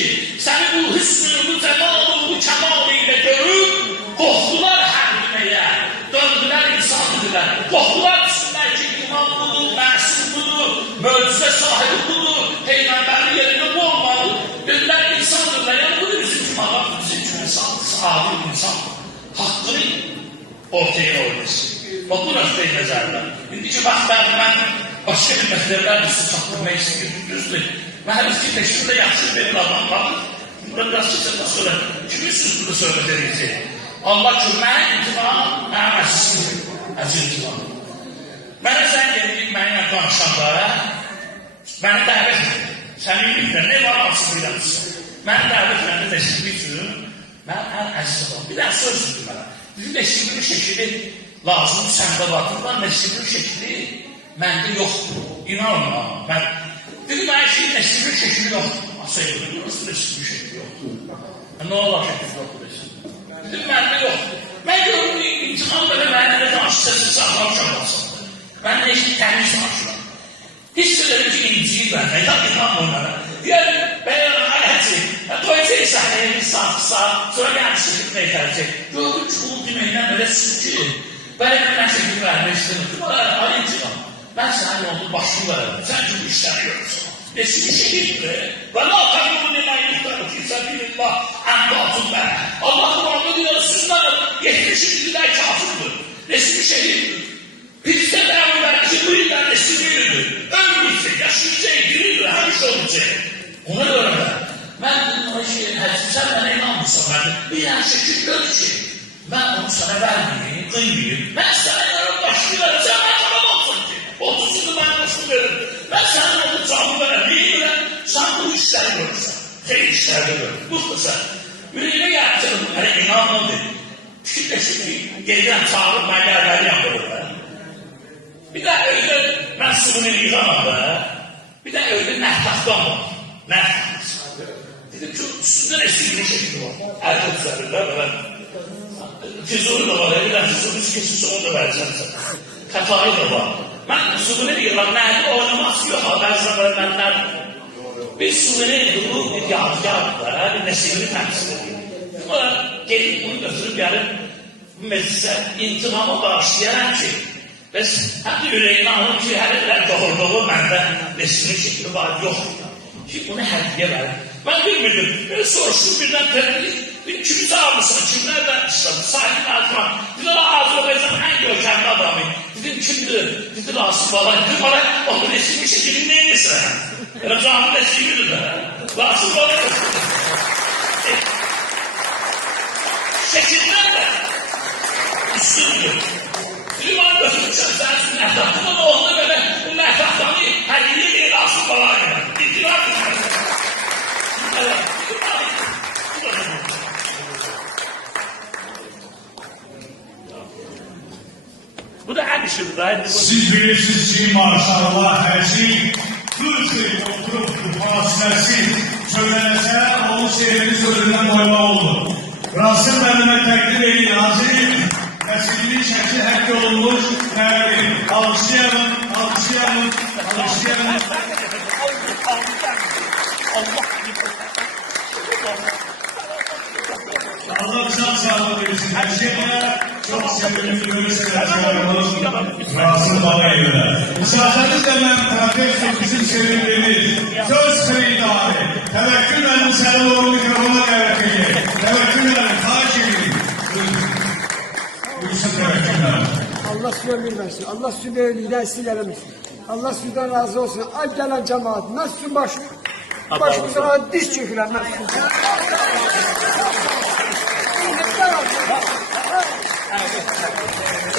ki, səni bu hüsnü, bu cəmalı, bu kəmalı ilə görüb, qorxdular hərbiməyə, döndülər insan idilər, qorxdular üstündən ki, imam budur, məsum budur, möcüzə sahibi budur, peyğəmbərin yerində bu olmalı, dedilər insandırlar, yəni bu da bizim kimi adam, bizim kimi insan, sahibi insan, haqqını ortaya oynasın. Bax, bu rəfdə nəzərlər. İndiki vaxtlarda mən başqa bir məsələlər üstü çatdırmaq istəyirdim, düzdür. Mənim fikirləşimdə yaxşı bir adam var. Burada biraz keçəndən sonra kimin sözünü söhbət edəcək? Allah ki, mənə intimam, mənə məsəsin, əzir intimam. Mənə zəng edib, mənimlə danışanda, məni dəvət edir. Sənin bilirlər, nə var alsın bilirsən? Məni dəvət edir, təşkil üçün, mən ən əziz adam. Bir dənə söz dedim mənə. Bizim Neşibin şəkili lazımdır, səndə var. Bundan Neşibin şəkili məndə yoxdur. İnanın mən. Dedim, mən şeyin Neşibin şəkili yoxdur. Asayım, nasıl Neşibin şəkili yoxdur? Nə olar şəkili yoxdur desin? Dedim, məndə yoxdur. Mən görürüm, intikam belə mənimlə danışsın, saxlamışam olsam. Mən Neşibin təmiz danışıram. Hiç ederim ki, inciyim mən. Neyden inanmam mənə? Diyelim, ben ayətçiyim. Doyacaq səhnəyə bir saat, sonra gəlmişdir ki, neytərcək. Gördüm ki, bu deməkdən belə sütü. Belə bir mən şəkil vermək istəmirdim. Ayıncıqam. Mən sənə yolunu başını verəm. Sən ki, bu işləri görürsən. Nesini şəkildir. Və la təqulu limən yuxtarı ki, səbilillah ənbatun mən. Allah'ın anlı diyor, sizlər 70 illər kafirdir. Nesini şəkildir. Bizdə dəvələr ki, bu illər nesilidir. Ölməyəcək, yaşayacaq, diridir, həmiş olacaq. Ona görə də, mən bunun şeyin hədisi, sən mənə inanmırsan mənim. Bir yer şəkil gör ki, mən onu sənə verməyeyim, qıymayayım. Mən sənə yarım başlayarım, sən mən tamam olsun ki. 30'unu mən başını veririm. Mən sənin onu canlı verəm, sən bu işləri görürsən. Xeyr işlərdə görürsən, mutlusan. Ürəyinə gələcək, mənə inanmadı. Fikirləşir ki, gedirəm, çağırıb, mən gəlməliyəm burada. Bir də öyle mən sığınır yığamam da, bir də öyle nəhtaxdan var. Nəhtax. Dedim ki, üstündən eşitli şekli var. Əldə düzəlirlər və mən füzulu da var, bir də füzulu üç keçirsə onu da verəcəm sənə. Xəfayı da var. Mən sığınır yığam, nəhli oynamaq yox, bəzən mənlər bir sığınır yığılıb, bir yadigardır da, bir nəsibini təmsil edir. Sonra gelip bunu götürüp gəlib bu meclisə intimama bağışlayarak ki, biz həm də ürəyinə alın ki, hər ellər doğurduğu məndə resmi şəkili var, yoxdur. Ki, bunu hədiyyə verir. Mən bilmirdim, böyle soruştum birdən təbliğ, kimi çağırmışsın, kimlərdən işlədi, sakin altıma, dedim, Azərbaycan ən görkəmli adamı, dedim, kimdir, dedim, Asım Bala, dedim, bana, onun resmi şəkili neymişsən? Elə canlı resmidir də, Asım Bala, şəkildən də üstündür. Liman götürmüşəm sən üçün əhdafdan ama onda belə bu əhdafdanı hədiyyə deyil asıl balaya gəlir. İtiraz etməsin. Evet. Bu da her işimdir. Siz bilirsiniz ki maşallah her şey 40 yıl oturup fasilesi söylenese onun seyrini sözünden boyma oldu. Rasim Məhəmməd təqdim edin, hazır Kəsilinin şəkli həkk olunmuş, nədir? Alışlayalım, alışlayalım, alışlayalım. Allah bize sağlık versin. Her şeyine çok sevimli görüşler çıkarmalıyız. Rasim Baba evine. Müsaadenizle ben kardeşim bizim sevimlimiz. Söz kıyıdari. Tevekkül benim sana doğru mikrofona gerekecek. Tevekkül benim, kaç edin. Allah size ömür versin. Allah sizi böyleyden silemesin. Allah sizden razı olsun. Ay gelen cemaat. Nasılsın başımıza diz çökülen.